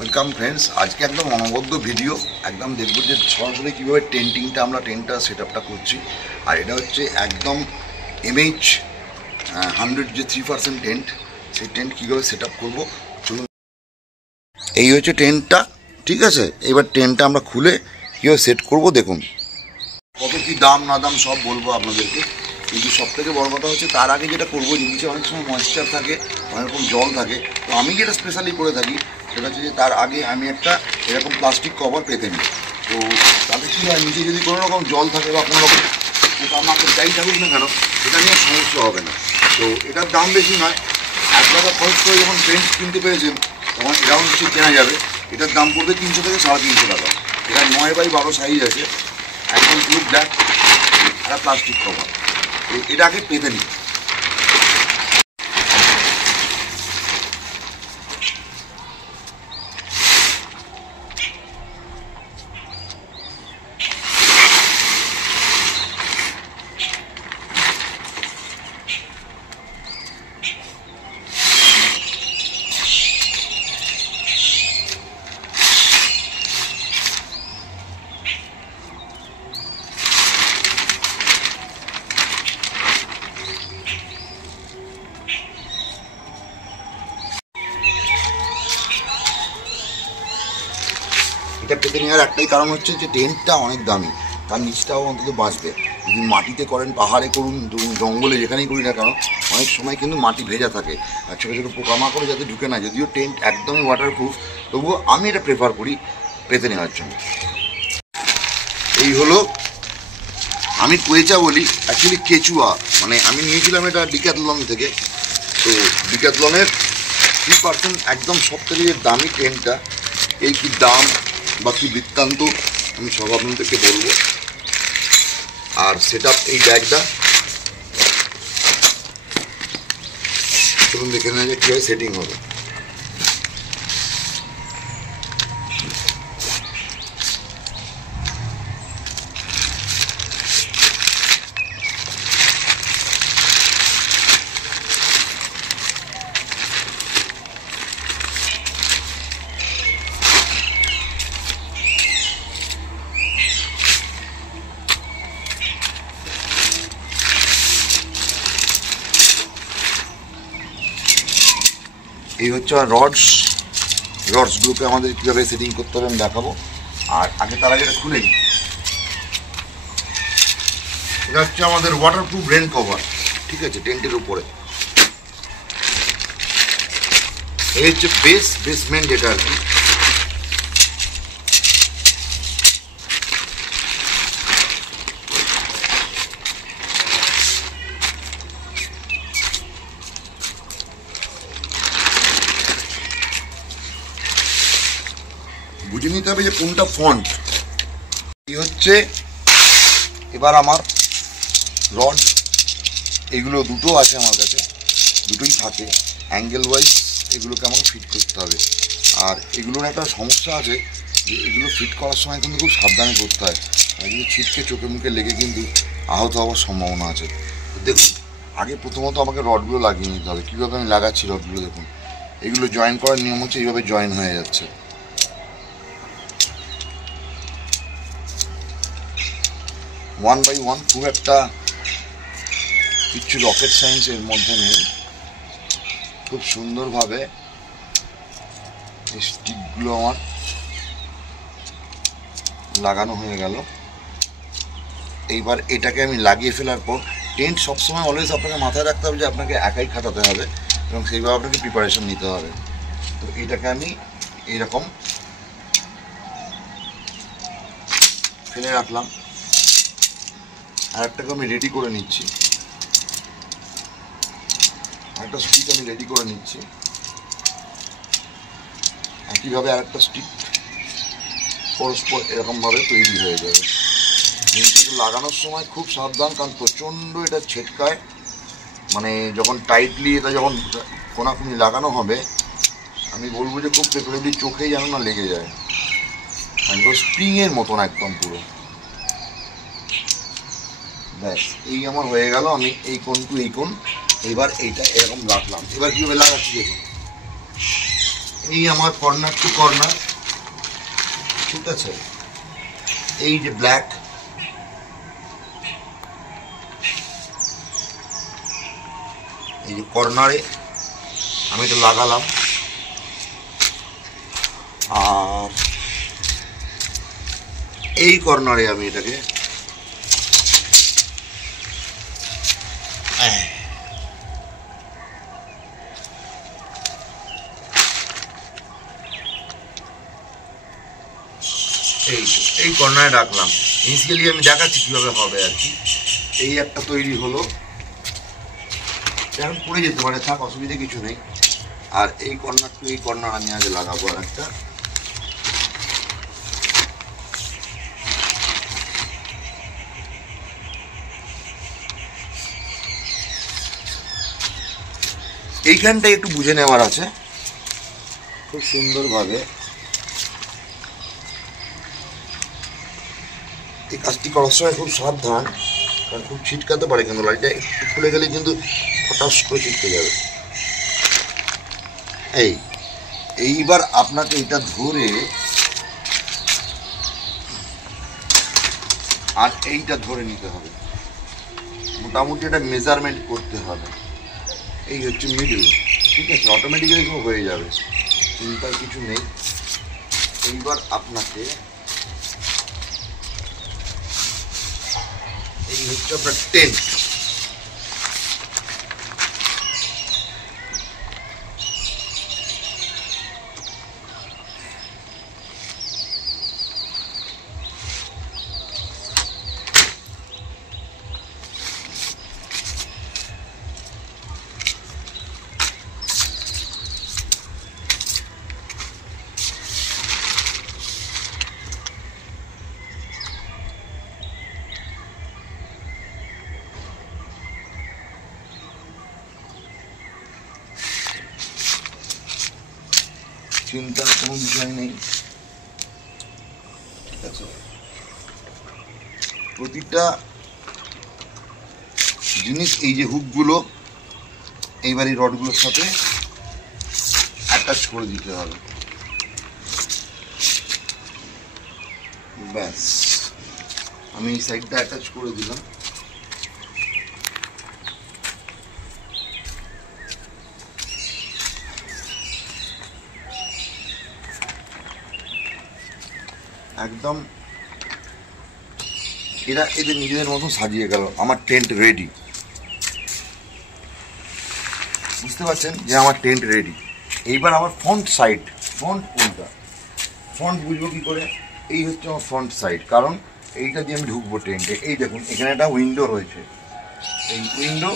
Welcome friends, আজকে একদম অনবদ্য ভিডিও একদম দেখবো যে সরাসরি কীভাবে টেন্টটা সেট আপটা করছি। আর এটা হচ্ছে একদম MH 100 যে 3% টেন্ট, সেই টেন্ট কীভাবে সেট আপ করবো চলুন। এই হচ্ছে টেন্টটা, ঠিক আছে। এবার টেন্টটা আমরা খুলে কীভাবে সেট করবো দেখুন। কত কী দাম না দাম সব বলবো আপনাদেরকে, কিন্তু সব থেকে বড় কথা হচ্ছে তার আগে যেটা করবো, নিচে অনেক সময় ময়েশ্চার থাকে, অনেক রকম জল থাকে। তো আমি যেটা স্পেশালি করে থাকি সেটা হচ্ছে যে তার আগে আমি একটা এরকম প্লাস্টিক কভার পেতে নিই। তো তাতে কী হয়, নিচে যদি কোনো রকম জল থাকে বা কোনো রকম আমাকে যাই থাকুক না কেন, সেটা নিয়ে সমস্যা হবে না। তো এটার দাম বেশি নয়, 1 টাকা খরচ করে যখন পেন্ট কিনতে পেরেছেন তখন এরাউন্ড কিছু কেনা যাবে। এটার দাম পড়বে 300 থেকে 350 টাকা। এটা 9x12 সাইজ আছে, একদম পুরো ব্ল্যাক, একটা প্লাস্টিক কভার। এটা আগে পেতে নিই। এটা পেতে নেওয়ার একটাই কারণ হচ্ছে যে টেন্টটা অনেক দামি, তার নিচটাও অন্তত বাঁচবে। যদি মাটিতে করেন, পাহাড়ে করুন, জঙ্গলে যেখানেই করি না কেন, অনেক সময় কিন্তু মাটি ভেজা থাকে আর ছোটো ছোটো পোকামাকড় যাতে ঢুকে না। যদিও টেন্ট একদমই ওয়াটারপ্রুফ, তবুও আমি এটা প্রেফার করি পেতে নেওয়ার জন্য। এই হলো, আমি কোয়েচা বলি, অ্যাকচুয়ালি কেচুয়া, মানে আমি নিয়েছিলাম এটা ডিক্যাথলন থেকে। তো ডিক্যাথলনের 3% একদম সব থেকে দামি টেন্টটা। এই কী দাম বা কী বৃত্তান্ত আমি সব আপনাদেরকে বলবো। আর সেট আপ এই ব্যাগটা চলুন দেখে নেওয়া যায় কীভাবে সেটিং হবে। এই হচ্ছে আর রডসগুলোকে আমাদের কীভাবে সেটিং করতে হবে আমি দেখাবো। আর তার আগে এটা খুলে নিই। এটা হচ্ছে আমাদের ওয়াটারপ্রুফ রেন কভার, ঠিক আছে, টেন্টের উপরে। এই হচ্ছে বেসমেন্ট, এটা আর কি। বুঝে নিতে হবে যে কোনটা ফন্ট। এই হচ্ছে এবার আমার রড, এগুলো দুটো আছে আমার কাছে, দুটোই থাকে অ্যাঙ্গেল ওয়াইজ। এগুলোকে আমাকে ফিট করতে হবে। আর এগুলোর একটা সমস্যা আছে যে এগুলো ফিট করার সময় কিন্তু খুব সাবধানে করতে হয়, এগুলো ছিটকে চোখে মুখে লেগে কিন্তু আহত হওয়ার সম্ভাবনা আছে। দেখুন, আগে প্রথমত আমাকে রডগুলো লাগিয়ে নিতে হবে। কীভাবে আমি লাগাচ্ছি রডগুলো দেখুন। এগুলো জয়েন করার নিয়ম হচ্ছে এইভাবে জয়েন হয়ে যাচ্ছে। 1 by 1, খুব একটা কিছু রকেট সায়েন্স এর মধ্যে নেই। খুব সুন্দরভাবে এই স্টিকগুলো আমার লাগানো হয়ে গেল। এইবার এটাকে আমি লাগিয়ে ফেলার পর, টেন্ট সবসময় অলওয়েজ আপনাকে মাথায় রাখতে হবে যে আপনাকে একাই খাটাতে হবে এবং সেইভাবে আপনাকে প্রিপারেশন নিতে হবে। তো এটাকে আমি এইরকম ফেলে রাখলাম, আর একটাকে আমি রেডি করে নিচ্ছি, একটা স্টিক আমি রেডি করে নিচ্ছি। একইভাবে আরেকটা স্টিক পরস্পর এরকমভাবে তৈরি হয়ে যাবে। কিন্তু লাগানোর সময় খুব সাবধান, কারণ প্রচণ্ড এটা ছেটকায়। মানে যখন টাইটলি এটা যখন কোনাকুনি লাগানো হবে, আমি বলবো যে খুব প্রেফারেবলি চোখেই যেন না লেগে যায়। একদম স্প্রিংয়ের মতন একদম পুরো। ব্যাস, এই আমার হয়ে গেল। আমি এই কোণ টু এই কোণ এবার এইটা এরকম রাখলাম। এবার কীভাবে লাগাচ্ছি দেখুন। এই আমার কর্নার টু কর্নার, ঠিক আছে। এই যে ব্ল্যাক, এই যে কর্নারে আমি এটা লাগালাম, আর এই কর্নারে আমি এটাকে এই কর্নারে রাখলাম। ইনিশিয়ালি আমি দেখাচ্ছি কিভাবে হবে আর কি। এই একটা তৈরি হলো, এখন পড়ে যেতে পারে, থাক, অসুবিধা কিছু নেই। আর এই কর্নার টু এই কর্নার আমি আগে লাগাবো আর একটা। এইখানটাই একটু বুঝে নেওয়ার আছে খুব সুন্দরভাবে। এই কাজটি করার সময় খুব সাবধান, কারণ খুব ছিটকাতে পারে, কিন্তু লাইটটা একটু খুলে গেলে কিন্তু হঠাৎ করে ছিটকে যাবে। এইবার আপনাকে এটা ধরে আর এইটা ধরে নিতে হবে, মোটামুটি এটা মেজারমেন্ট করতে হবে। এই হচ্ছে মিডল, ঠিক আছে, অটোমেটিক্যালি সব হয়ে যাবে, চিন্তার কিছু নেই। এইবার আপনাকে এই হচ্ছে আপনার টেন্ট। চিন্তার কোনো বিষয় নেই, ঠিক আছে। প্রতিটা জিনিস, এই যে হুকগুলো এইবার এই রডগুলোর সাথে অ্যাটাচ করে দিতে হবে, ব্যাস। আমি এই সাইডটা অ্যাটাচ করে দিলাম। একদম এরা এদের নিজেদের মতো সাজিয়ে গেল, আমার টেন্ট রেডি। বুঝতে পারছেন যে আমার টেন্ট রেডি। এইবার আমার ফ্রন্ট সাইড, ফ্রন্ট কোনটা, ফ্রন্ট বুঝবো কী করে? এই হচ্ছে আমার ফ্রন্ট সাইড, কারণ এইটা দিয়ে আমি ঢুকবো টেন্টে। এই দেখুন এখানে একটা উইন্ডো রয়েছে, এই উইন্ডো,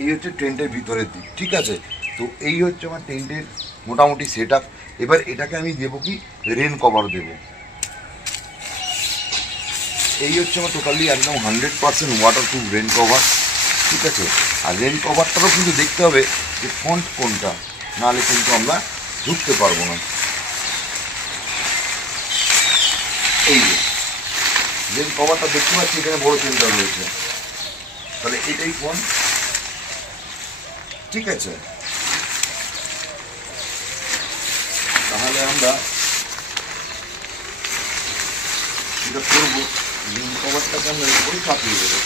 এই হচ্ছে টেন্টের ভিতরের দিক, ঠিক আছে। তো এই হচ্ছে আমার টেন্টের মোটামুটি সেট আপ। এবার এটাকে আমি দেবো কি, রেন কভার দেবো। এই হচ্ছে আমার টোটালি একদম 100% ওয়াটারপ্রুফ রেন কভার, ঠিক আছে। আর রেন কভারটারও কিন্তু দেখতে হবে যে ফ্রন্ট কোনটা, নাহলে কিন্তু আমরা ঢুকতে পারবো না। এই যে রেন কভারটা দেখতে পাচ্ছি এখানে বড় চেনটা রয়েছে, তাহলে এটাই ফ্রন্ট, ঠিক আছে। তাহলে আমরা যেটা করবো, রেন কভারটাকে আমরা এরপরে চাপিয়ে দেবো।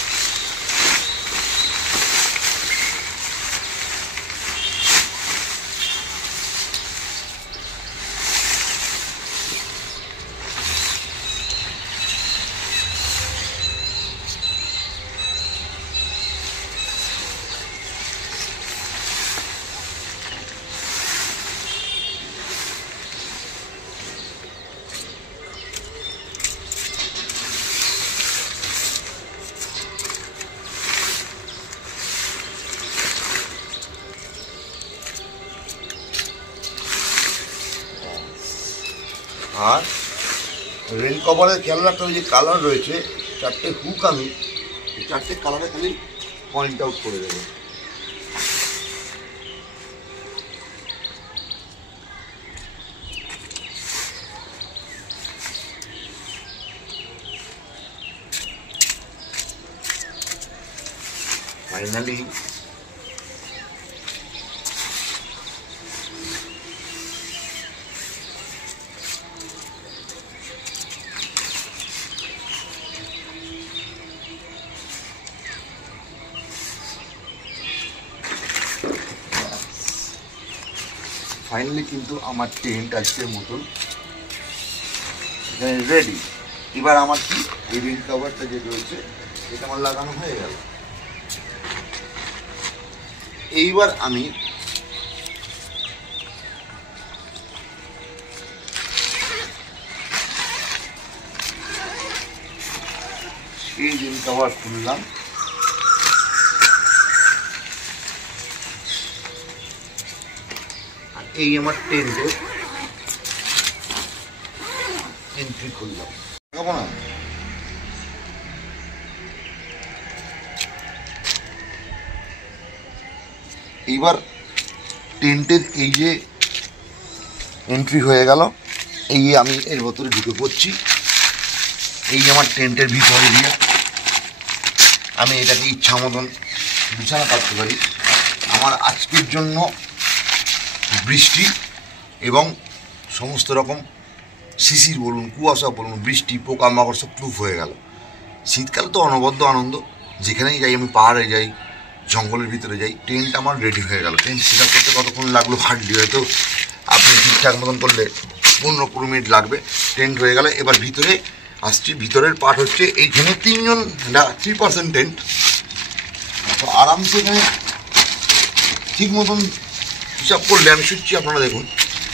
আর রেন কভারের খেয়াল রাখতে হবে যে কালার রয়েছে, চারটে হুক আমি এই চারটে কালারে খালি পয়েন্ট আউট করে দেবো। ফাইনালি ফাইনালি কিন্তু আমার টেন্ট আজকের মতন এখানে রেডি। এবার আমার কি এই রেন কভারটা যে রয়েছে এটা আমার লাগানো হয়ে গেল। এইবার আমি এই রেন কভার খুললাম, আর এই আমার টেন্টের এন্ট্রি খুললাম। না এইবার টেন্টের এই যে এন্ট্রি হয়ে গেল, এই আমি এর ভেতরে ঢুকে পড়ছি। এই আমার টেন্টের ভিতরে দিয়ে আমি এটাকে ইচ্ছা মতন বিছানা কাটতে পারি। আমার আজকের জন্য বৃষ্টি এবং সমস্ত রকম শিশির বলুন, কুয়াশা বলুন, বৃষ্টি, পোকামাকড় সব প্রুফ হয়ে গেল। শীতকাল তো অনবদ্য আনন্দ, যেখানেই যাই, আমি পাহাড়ে যাই, জঙ্গলের ভিতরে যাই, টেন্ট আমার রেডি হয়ে গেল। টেন্ট সেট আপ করতে কতক্ষণ লাগলো হার্ডলি হয়তো আপনি ঠিকঠাক মতন করলে 15-20 মিনিট লাগবে। টেন্ট হয়ে গেলে এবার ভিতরে আসছি। ভিতরের পার্ট হচ্ছে এইখানে 3% টেন্ট, তো আরামসে এখানে ঠিক মতন হিসাব করলে আমি শুচ্ছি। আপনারা দেখুন,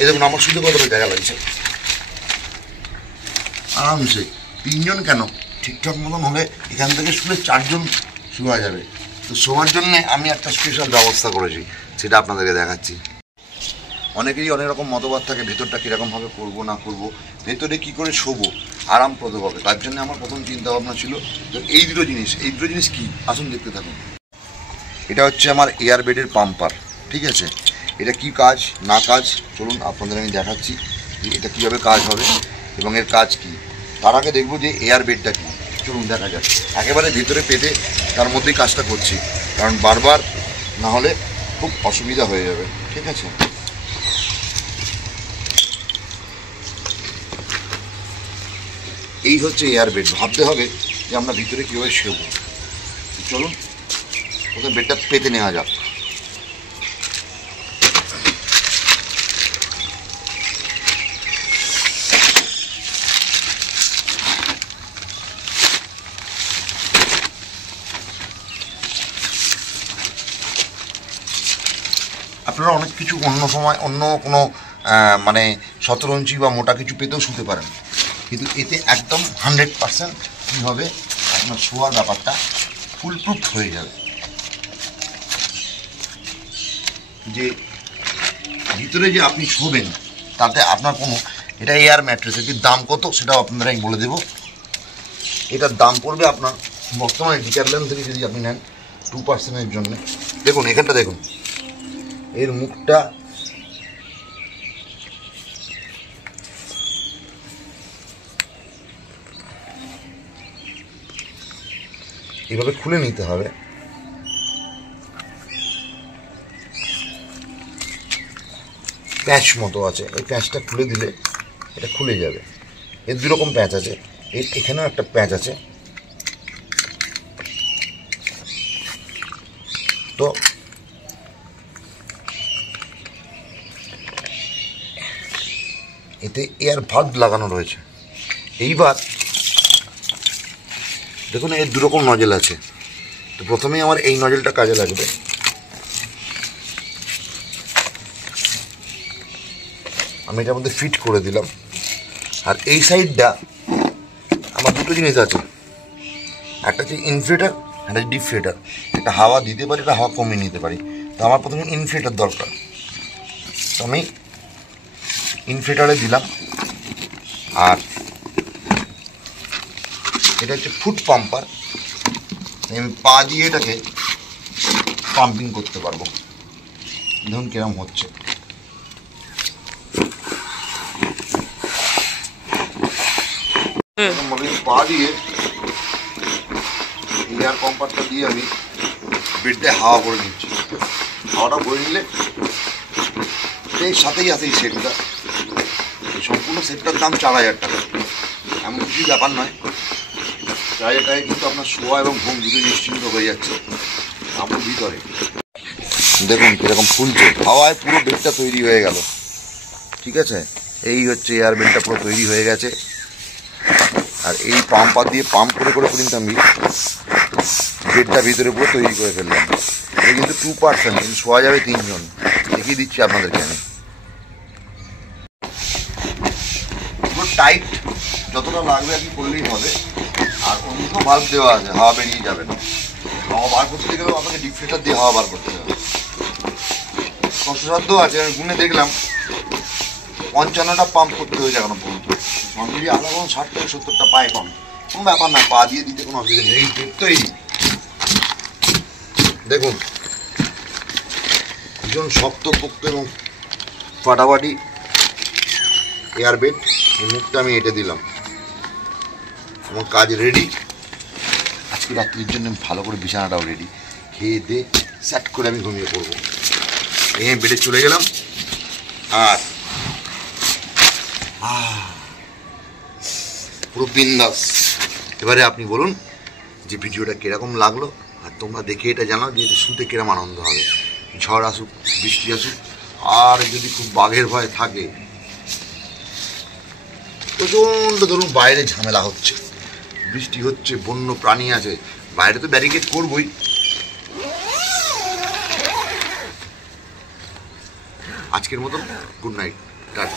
এই দেখুন আমার শুধু কতটা জায়গা লাগছে। আরামসে 3 জন কেন, ঠিকঠাক মতন হলে এখান থেকে শুলে 4 জন শোয়া যাবে। তো শোয়ার জন্য আমি একটা স্পেশাল ব্যবস্থা করেছি, সেটা আপনাদেরকে দেখাচ্ছি। অনেকেরই অনেক রকম মতবাদ থাকে, ভেতরটা কীরকমভাবে করবো না করবো, ভেতরে কী করে শোবো আরামপ্রদভাবে। তার জন্য আমার প্রথম চিন্তাভাবনা ছিল যে এই দুটো জিনিস কী, আসুন দেখতে থাকুন। এটা হচ্ছে আমার এয়ার বেডের পাম্পার, ঠিক আছে। এটা কি কাজ না কাজ চলুন আপনাদের আমি দেখাচ্ছি যে এটা কীভাবে কাজ হবে এবং এর কাজ কি। তার আগে দেখবো যে এয়ার বেডটা কী, চলুন দেখা যাক। একেবারে ভিতরে পেতে তার মধ্যেই কাজটা করছি, কারণ বারবার না হলে খুব অসুবিধা হয়ে যাবে, ঠিক আছে। এই হচ্ছে এয়ার বেড। ভাবতে হবে যে আমরা ভিতরে কীভাবে শোবো। চলুন ওদের বেডটা পেতে নেওয়া যাক। আপনারা অনেক কিছু অন্য সময় অন্য কোনো মানে 17 ইঞ্চি বা মোটা কিছু পেতেও শুতে পারেন, কিন্তু এতে একদম 100% কী হবে, আপনার শোয়ার ব্যাপারটা ফুলপ্রুফ হয়ে যাবে। যে ভিতরে যে আপনি শোবেন তাতে আপনার কোনো, এটা এয়ার ম্যাট্রেস, এটির দাম কত সেটাও আপনারা আমি বলে দেবো। এটার দাম পড়বে আপনার বর্তমানে ডিক্যাথলন থেকে যদি আপনি নেন 2%-এর জন্য, দেখুন এখানটা দেখুন, এর মুখটা এভাবে খুলে নিতে হবে। প্যাঁচ মতো আছে, এই প্যাঁচটা খুলে দিলে এটা খুলে যাবে। এর 2 রকম প্যাঁচ আছে, এখানেও একটা প্যাঁচ আছে। তো এতে এয়ার ভাল্ব লাগানো রয়েছে। এইবার দেখুন এর 2 রকম নজেল আছে। তো প্রথমেই আমার এই নজেলটা কাজে লাগবে। আমি এটার মধ্যে ফিট করে দিলাম। আর এই সাইডটা আমার 2টো জিনিস আছে, একটা হচ্ছে ইনফ্লেটার, একটা হচ্ছে ডিফ্লেটার। একটা হাওয়া দিতে পারি, একটা হাওয়া কমিয়ে নিতে পারি। তো আমার প্রথমে ইনফ্লেটার দরকার, তো আমি ইনফ্লেটারে দিলাম। আর এটা হচ্ছে ফুট পাম্পার, আমি পা দিয়ে এটাকে পাম্পিং করতে পারবো। দেখুন কিরম হচ্ছে। পা দিয়ে এয়ার পাম্পারটা দিয়ে আমি বেডে হাওয়া করে নিচ্ছি। হাওয়াটা ভরে নিলে এই সাথেই আছে এই সেটটা। এই সম্পূর্ণ সেটটার দাম 4000 টাকা, এমন কিছুই ব্যাপার নয়। 4000 টাকায় কিন্তু আপনার শোয়া এবং ঘুম দুটো নিশ্চিন্ত হয়ে যাচ্ছে আমার ভিতরে। দেখুন কিরকম ফুলছে, হাওয়ায় পুরো বেডটা তৈরি হয়ে গেল। ঠিক আছে, এই হচ্ছে এয়ার বেডটা পুরো তৈরি হয়ে গেছে। আর এই পাম্পার দিয়ে পাম্প করে করে কিন্তু আমি বেডটা ভিতরে পুরো তৈরি করে ফেললাম। এটা কিন্তু 2%, কিন্তু শোয়া যাবে 3 জন। দেখিয়ে দিচ্ছি আপনাদেরকে আমি। পুরো টাইট, যতটা লাগবে আর কি করলেই হবে। আর অন্য বাল্ব দেওয়া আছে, হাওয়া বেরিয়ে যাবে না। হাওয়া বার করতে গেলেও আপনাকে ডিফ্লেটার দিয়ে হাওয়া বার করতে হবে। কষ্টসাধ্য আছে, আমি গুনে দেখলাম 55টা পাম্প করতে হয়েছে এখনো পর্যন্ত। সঙ্গে আলাদা কোনো 60 থেকে 70টা পায়ে কম, কোনো ব্যাপার না, পা দিয়ে দিতে কোনো অসুবিধা নেই। এই বেড তৈরি দেখুন, ভীষণ শক্ত পোক্ত এবং ফাটাফাটি এয়ার বেড। এই মুখটা আমি এঁটে দিলাম, আমার কাজ রেডি। আজকে রাত্রির জন্য আমি ভালো করে বিছানাটাও রেডি। খেয়ে দিয়ে সেট করে আমি ঘুমিয়ে পড়বো। বেডে চলে গেলাম। আর পুরো বিন্দাস। এবারে আপনি বলুন যে ভিডিওটা কিরকম লাগলো, আর তোমরা দেখে এটা জানাও যে শুতে কিরকম আনন্দ হবে। ঝড় আসুক, বৃষ্টি আসুক, আর যদি খুব বাঘের ভয় থাকে, প্রচণ্ড ধরুন বাইরে ঝামেলা হচ্ছে, বৃষ্টি হচ্ছে, বন্য প্রাণী আছে, বাইরে তো ব্যারিকেড করবই। আজকের মতন গুড নাইট, টাটা।